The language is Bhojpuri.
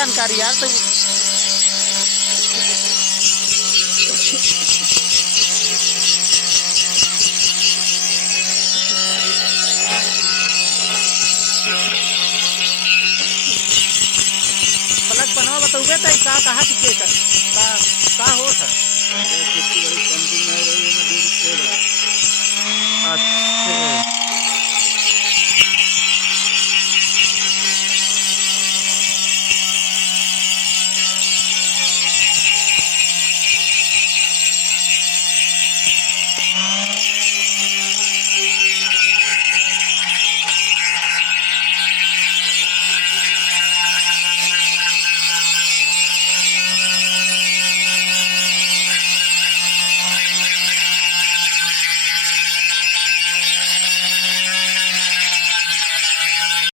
जानकारी यार तो पलक पनवा बताऊगे तो कहाँ के का होत है। खेती बड़ी कम दिन में रही है, 1.5 से। अच्छा